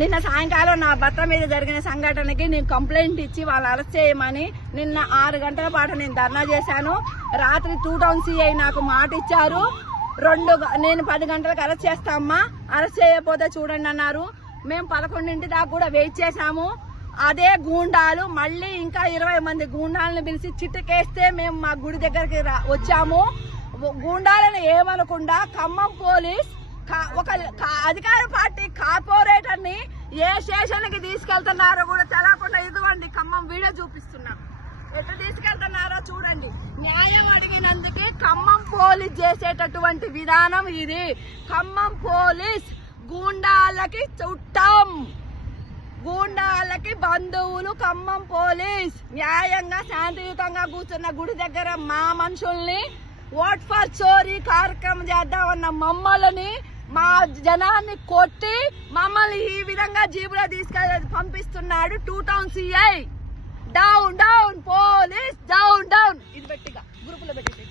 నిన్న సాయంకాలం నా భర్త మీద జరిగిన సంఘటనకి నేను కంప్లైంట్ ఇచ్చి వాళ్ళు అరెస్ట్ చేయమని నిన్న 6 గంటల పాటు నేను ధర్నా చేశాను. రాత్రి 2 టౌన్ సిఐ నాకు మాట ఇచ్చారు. నేను 10 గంటలకు అరెస్ట్ చేస్తామా, అరెస్ట్ చేయకపోతే చూడండి అన్నారు. మేము 11 దాకా కూడా వెయిట్ చేశాము. అదే గూండాలు మళ్ళీ ఇంకా 20 మంది గూండాలను పిలిచి చిట్టుకేస్తే మేము మా గుడి దగ్గరికి వచ్చాము. గూండాలను ఏమనకుండా ఖమ్మం పోలీస్ ఒక అధికార పార్టీ కార్పొరేటర్ ని ఏ స్టేషన్ కి తీసుకెళ్తున్నారో కూడా తెలకుండా ఇదిగోండి ఖమ్మం వీడియో చూపిస్తున్నాం. ఎట్లా తీసుకెళ్తున్నారో చూడండి. న్యాయం అడిగినందుకే ఖమ్మం పోలీస్ చేసేటటువంటి విధానం ఇది. ఖమ్మం పోలీస్ గూండాలకి చుట్టం, గూండాలకి బంధువులు. ఖమ్మం పోలీస్ న్యాయంగా శాంతియుతంగా కూర్చున్న గుడి దగ్గర మా మనుషుల్ని ఓట్ ఫర్ చోరీ కార్యక్రమం చేద్దామన్న మమ్మల్ని, మా జనాన్ని కొట్టి మమ్మల్ని ఈ విధంగా జీబులో తీసుకెళ్ళి పంపిస్తున్నాడు 2 town CI. Down down police, down down. ఇది పెట్టిగా గ్రూపులో పెట్టి